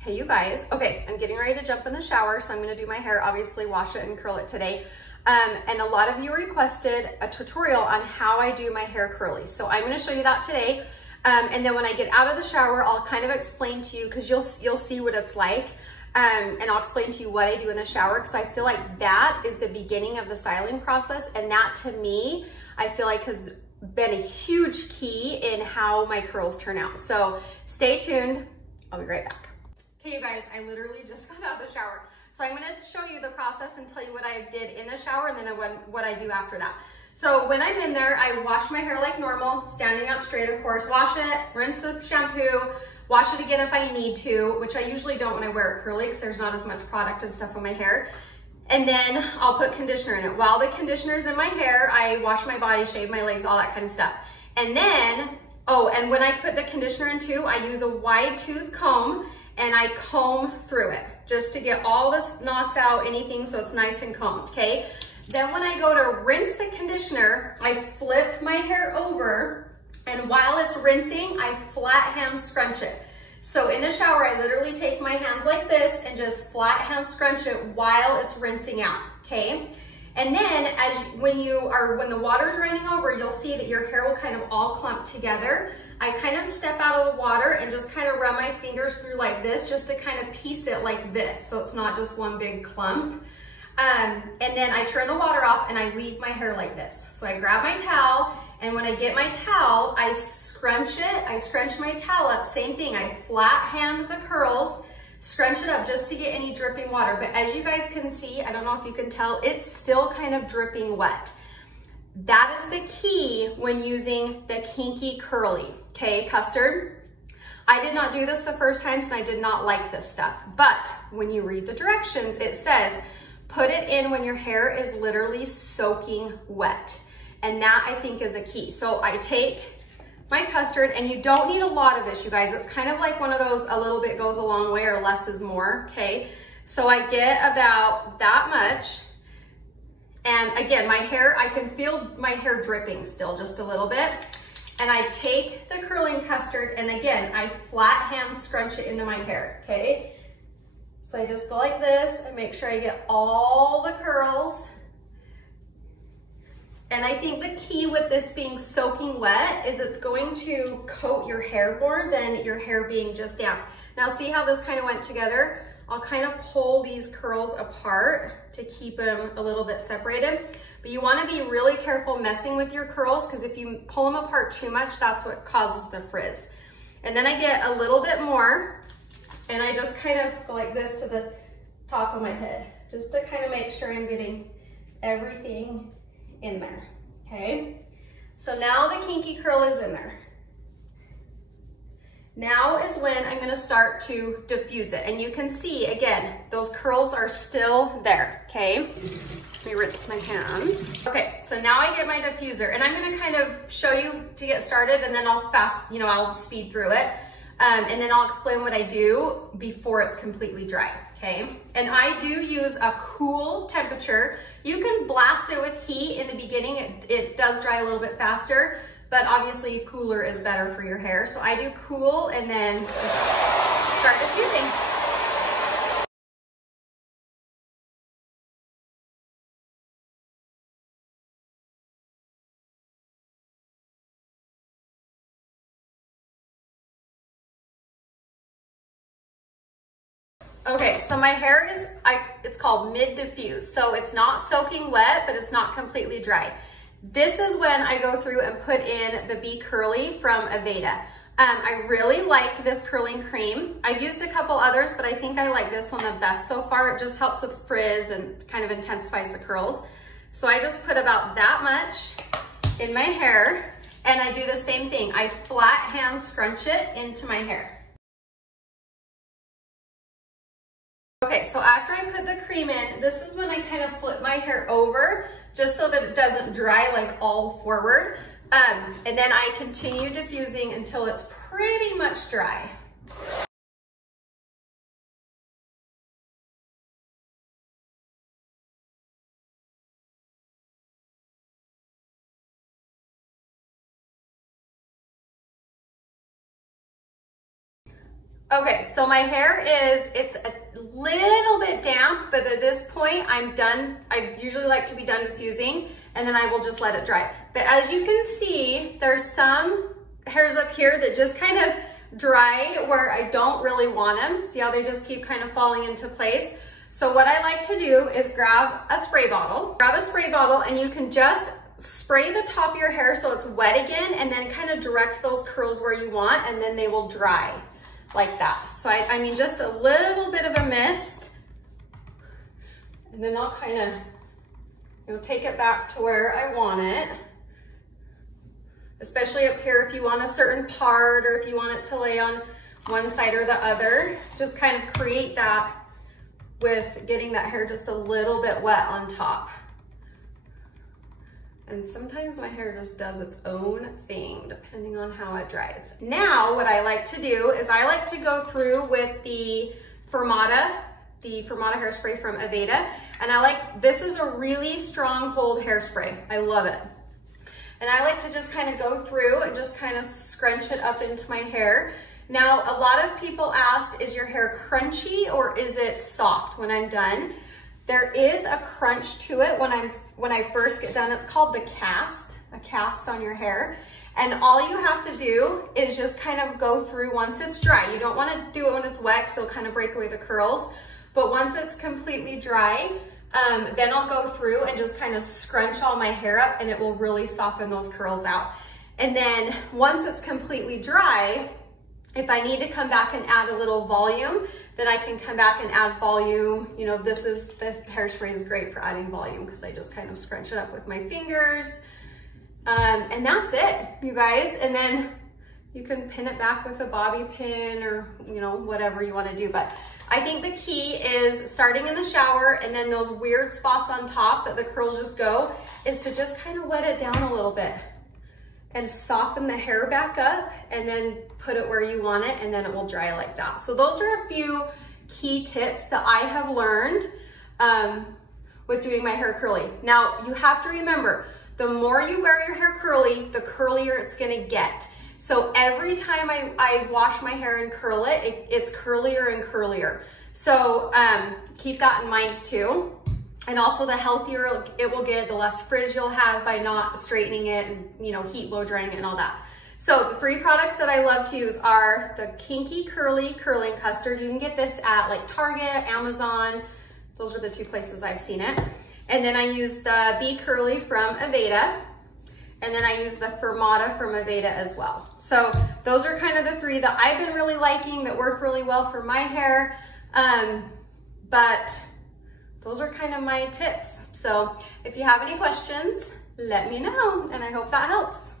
Hey you guys, okay, I'm getting ready to jump in the shower, so I'm gonna do my hair, obviously wash it and curl it today. And a lot of you requested a tutorial on how I do my hair curly. So I'm gonna show you that today. And then when I get out of the shower, I'll kind of explain to you, because you'll see what it's like. And I'll explain to you what I do in the shower, because I feel like that is the beginning of the styling process. And that to me, I feel like has been a huge key in how my curls turn out. So stay tuned, I'll be right back. Okay, you guys, I literally just got out of the shower. So I'm gonna show you the process and tell you what I did in the shower and then what I do after that. So when I'm in there, I wash my hair like normal, standing up straight, of course, wash it, rinse the shampoo, wash it again if I need to, which I usually don't when I wear it curly because there's not as much product and stuff on my hair. And then I'll put conditioner in it. While the conditioner's in my hair, I wash my body, shave my legs, all that kind of stuff. And then, oh, and when I put the conditioner in too, I use a wide tooth comb and I comb through it just to get all the knots out, anything, so it's nice and combed, okay? Then when I go to rinse the conditioner, I flip my hair over, and while it's rinsing, I flat hand scrunch it. So in the shower, I literally take my hands like this and just flat hand scrunch it while it's rinsing out, okay? And then when the water's running over, you'll see that your hair will kind of all clump together. I kind of step out of the water and just kind of run my fingers through like this, just to kind of piece it like this, so it's not just one big clump. And then I turn the water off and I leave my hair like this. So I grab my towel, and when I get my towel, I scrunch it. I scrunch my towel up, same thing. I flat hand the curls, scrunch it up just to get any dripping water. But as you guys can see, I don't know if you can tell, it's still kind of dripping wet. That is the key when using the Kinky Curly, okay, custard. I did not do this the first time, so I did not like this stuff. But when you read the directions, it says, put it in when your hair is literally soaking wet. And that I think is a key. So I take my custard, and you don't need a lot of this, you guys. It's kind of like one of those, a little bit goes a long way or less is more, okay? So I get about that much. And again, my hair, I can feel my hair dripping still just a little bit. And I take the curling custard, and again, I flat hand scrunch it into my hair, okay? So I just go like this and make sure I get all the curls. And I think the key with this being soaking wet is it's going to coat your hair more than your hair being just damp. Now see how this kind of went together? I'll kind of pull these curls apart to keep them a little bit separated. But you want to be really careful messing with your curls, because if you pull them apart too much, that's what causes the frizz. And then I get a little bit more, and I just kind of go like this to the top of my head, just to kind of make sure I'm getting everything in there, okay? So now the Kinky Curl is in there. Now is when I'm gonna start to diffuse it. And you can see, again, those curls are still there, okay? Let me rinse my hands. Okay, so now I get my diffuser, and I'm gonna kind of show you to get started, and then I'll speed through it. And then I'll explain what I do before it's completely dry, okay? And I do use a cool temperature. You can blast it with heat in the beginning. It does dry a little bit faster, but obviously cooler is better for your hair. So I do cool and then start diffusing. Okay, so my hair is, it's called mid-diffuse. So it's not soaking wet, but it's not completely dry. This is when I go through and put in the Be Curly from Aveda. I really like this curling cream. I've used a couple others, but I think I like this one the best so far. It just helps with frizz and kind of intensifies the curls. So I just put about that much in my hair, and I do the same thing. I flat hand scrunch it into my hair. Okay, so after I put the cream in, this is when I kind of flip my hair over just so that it doesn't dry like all forward. And then I continue diffusing until it's pretty much dry. Okay, so my hair it's a little bit damp, but at this point I'm done. I usually like to be done diffusing and then I will just let it dry. But as you can see, there's some hairs up here that just kind of dried where I don't really want them. See how they just keep kind of falling into place? So what I like to do is grab a spray bottle. Grab a spray bottle and you can just spray the top of your hair so it's wet again and then kind of direct those curls where you want and then they will dry like that. So I mean just a little bit of a mist and then I'll kind of, you know, take it back to where I want it. Especially up here if you want a certain part or if you want it to lay on one side or the other. Just kind of create that with getting that hair just a little bit wet on top. And sometimes my hair just does its own thing depending on how it dries. Now, what I like to do is I like to go through with the Firmata hairspray from Aveda. And this is a really strong hold hairspray. I love it. And I like to just kind of go through and just kind of scrunch it up into my hair. Now, a lot of people asked, is your hair crunchy or is it soft when I'm done? There is a crunch to it when I first get done. It's called a cast on your hair. And all you have to do is just kind of go through once it's dry. You don't want to do it when it's wet, so it'll kind of break away the curls. But once it's completely dry, then I'll go through and just kind of scrunch all my hair up and it will really soften those curls out. And then once it's completely dry, if I need to come back and add a little volume, then I can come back and add volume. You know, the hairspray is great for adding volume because I just kind of scrunch it up with my fingers. And that's it, you guys. And then you can pin it back with a bobby pin or, you know, whatever you want to do. But I think the key is starting in the shower and then those weird spots on top that the curls just go is to just kind of wet it down a little bit and soften the hair back up and then put it where you want it and then it will dry like that. So those are a few key tips that I have learned with doing my hair curly. Now you have to remember, the more you wear your hair curly, the curlier it's gonna get. So every time I wash my hair and curl it, it's curlier and curlier. So keep that in mind too. And also the healthier it will get, the less frizz you'll have by not straightening it and, you know, heat blow drying it and all that. So the 3 products that I love to use are the Kinky Curly Curling Custard. You can get this at like Target, Amazon. Those are the 2 places I've seen it. And then I use the Be Curly from Aveda. And then I use the Firmata from Aveda as well. So those are kind of the 3 that I've been really liking that work really well for my hair. But those are kind of my tips. So if you have any questions, let me know, and I hope that helps.